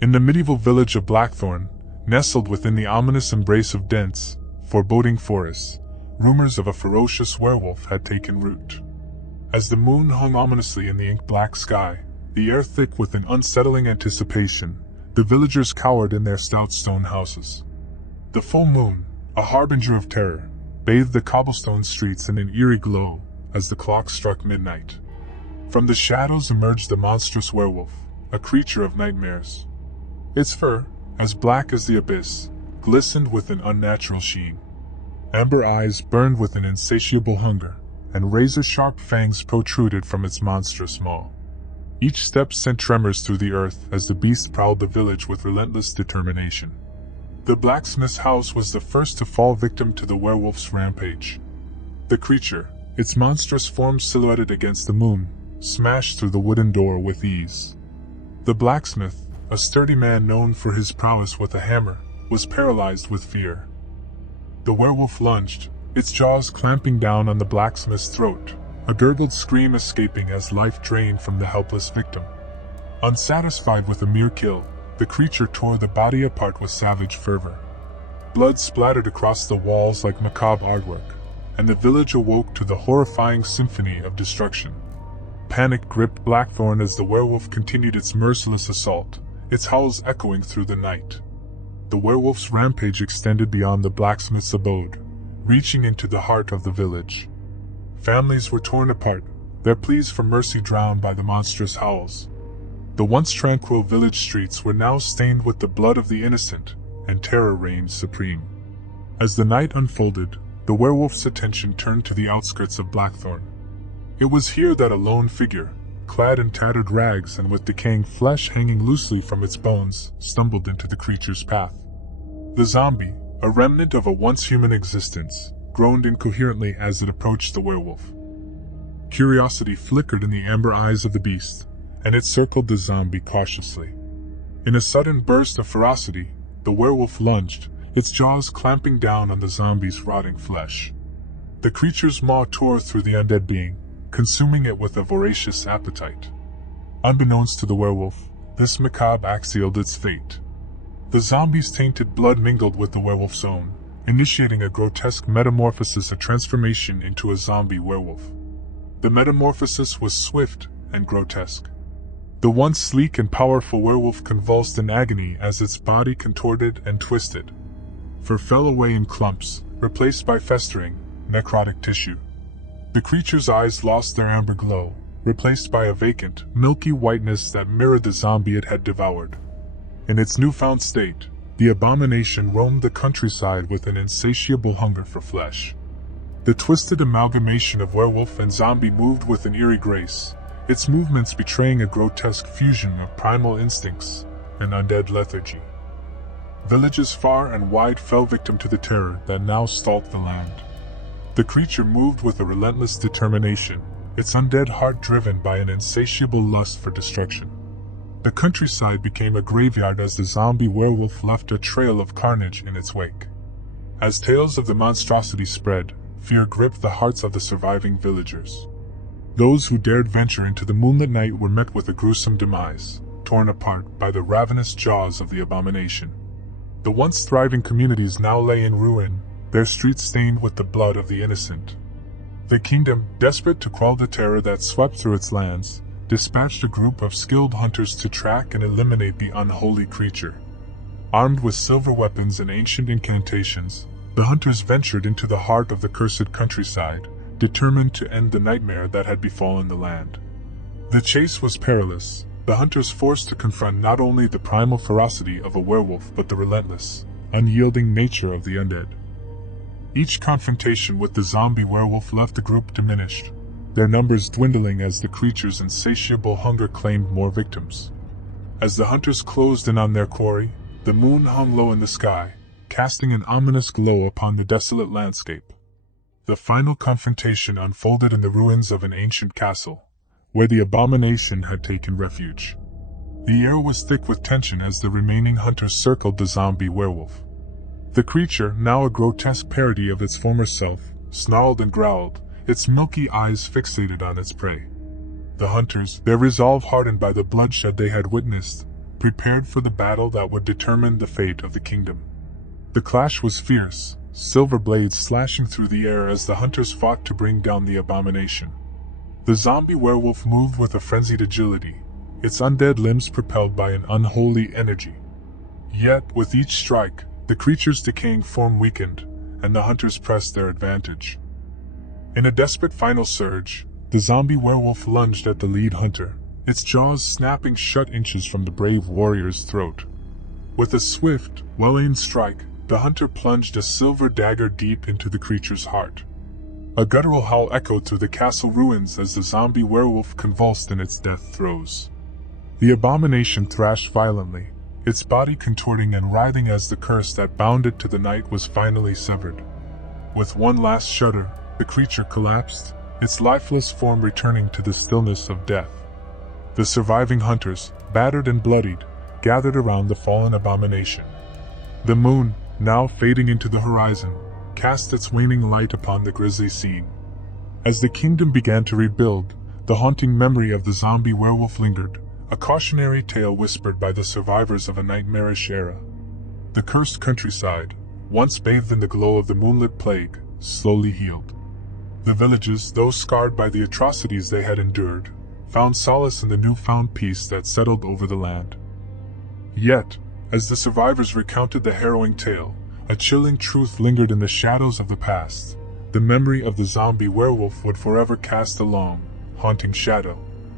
In the medieval village of Blackthorn, nestled within the ominous embrace of dense, foreboding forests, rumors of a ferocious werewolf had taken root. As the moon hung ominously in the ink-black sky, the air thick with an unsettling anticipation, the villagers cowered in their stout stone houses. The full moon, a harbinger of terror, bathed the cobblestone streets in an eerie glow as the clock struck midnight. From the shadows emerged the monstrous werewolf, a creature of nightmares. Its fur, as black as the abyss, glistened with an unnatural sheen. Amber eyes burned with an insatiable hunger, and razor-sharp fangs protruded from its monstrous maw. Each step sent tremors through the earth as the beast prowled the village with relentless determination. The blacksmith's house was the first to fall victim to the werewolf's rampage. The creature, its monstrous form silhouetted against the moon, smashed through the wooden door with ease. The blacksmith, a sturdy man known for his prowess with a hammer, was paralyzed with fear. The werewolf lunged, its jaws clamping down on the blacksmith's throat, a gurgled scream escaping as life drained from the helpless victim. Unsatisfied with a mere kill, the creature tore the body apart with savage fervor. Blood splattered across the walls like macabre artwork, and the village awoke to the horrifying symphony of destruction. Panic gripped Blackthorn as the werewolf continued its merciless assault, its howls echoing through the night. The werewolf's rampage extended beyond the blacksmith's abode, reaching into the heart of the village. Families were torn apart, their pleas for mercy drowned by the monstrous howls. The once tranquil village streets were now stained with the blood of the innocent, and terror reigned supreme. As the night unfolded, the werewolf's attention turned to the outskirts of Blackthorn. It was here that a lone figure, clad in tattered rags and with decaying flesh hanging loosely from its bones, stumbled into the creature's path. The zombie, a remnant of a once human existence, groaned incoherently as it approached the werewolf. Curiosity flickered in the amber eyes of the beast, and it circled the zombie cautiously. In a sudden burst of ferocity, the werewolf lunged, its jaws clamping down on the zombie's rotting flesh. The creature's maw tore through the undead being, consuming it with a voracious appetite. Unbeknownst to the werewolf, this macabre act sealed its fate. The zombie's tainted blood mingled with the werewolf's own, initiating a grotesque metamorphosis, a transformation into a zombie werewolf. The metamorphosis was swift and grotesque. The once sleek and powerful werewolf convulsed in agony as its body contorted and twisted. Fur fell away in clumps, replaced by festering, necrotic tissue. The creature's eyes lost their amber glow, replaced by a vacant, milky whiteness that mirrored the zombie it had devoured. In its newfound state, the abomination roamed the countryside with an insatiable hunger for flesh. The twisted amalgamation of werewolf and zombie moved with an eerie grace, its movements betraying a grotesque fusion of primal instincts and undead lethargy. Villages far and wide fell victim to the terror that now stalked the land. The creature moved with a relentless determination, its undead heart driven by an insatiable lust for destruction. The countryside became a graveyard as the zombie werewolf left a trail of carnage in its wake. As tales of the monstrosity spread, fear gripped the hearts of the surviving villagers. Those who dared venture into the moonlit night were met with a gruesome demise, torn apart by the ravenous jaws of the abomination. The once thriving communities now lay in ruin, their streets stained with the blood of the innocent. The kingdom, desperate to quell the terror that swept through its lands, dispatched a group of skilled hunters to track and eliminate the unholy creature. Armed with silver weapons and ancient incantations, the hunters ventured into the heart of the cursed countryside, determined to end the nightmare that had befallen the land. The chase was perilous, the hunters forced to confront not only the primal ferocity of a werewolf but the relentless, unyielding nature of the undead. Each confrontation with the zombie werewolf left the group diminished, their numbers dwindling as the creature's insatiable hunger claimed more victims. As the hunters closed in on their quarry, the moon hung low in the sky, casting an ominous glow upon the desolate landscape. The final confrontation unfolded in the ruins of an ancient castle, where the abomination had taken refuge. The air was thick with tension as the remaining hunters circled the zombie werewolf. The creature, now a grotesque parody of its former self, snarled and growled, its milky eyes fixated on its prey. The hunters, their resolve hardened by the bloodshed they had witnessed, prepared for the battle that would determine the fate of the kingdom. The clash was fierce, silver blades slashing through the air as the hunters fought to bring down the abomination. The zombie werewolf moved with a frenzied agility, its undead limbs propelled by an unholy energy. Yet, with each strike, the creature's decaying form weakened, and the hunters pressed their advantage. In a desperate final surge, the zombie werewolf lunged at the lead hunter, its jaws snapping shut inches from the brave warrior's throat. With a swift, well-aimed strike, the hunter plunged a silver dagger deep into the creature's heart. A guttural howl echoed through the castle ruins as the zombie werewolf convulsed in its death throes. The abomination thrashed violently, its body contorting and writhing as the curse that bound it to the night was finally severed. With one last shudder, the creature collapsed, its lifeless form returning to the stillness of death. The surviving hunters, battered and bloodied, gathered around the fallen abomination. The moon, now fading into the horizon, cast its waning light upon the grisly scene. As the kingdom began to rebuild, the haunting memory of the zombie werewolf lingered, a cautionary tale whispered by the survivors of a nightmarish era. The cursed countryside, once bathed in the glow of the moonlit plague, slowly healed. The villages, though scarred by the atrocities they had endured, found solace in the newfound peace that settled over the land. Yet, as the survivors recounted the harrowing tale, a chilling truth lingered in the shadows of the past. The memory of the zombie werewolf would forever cast a long, haunting shadow.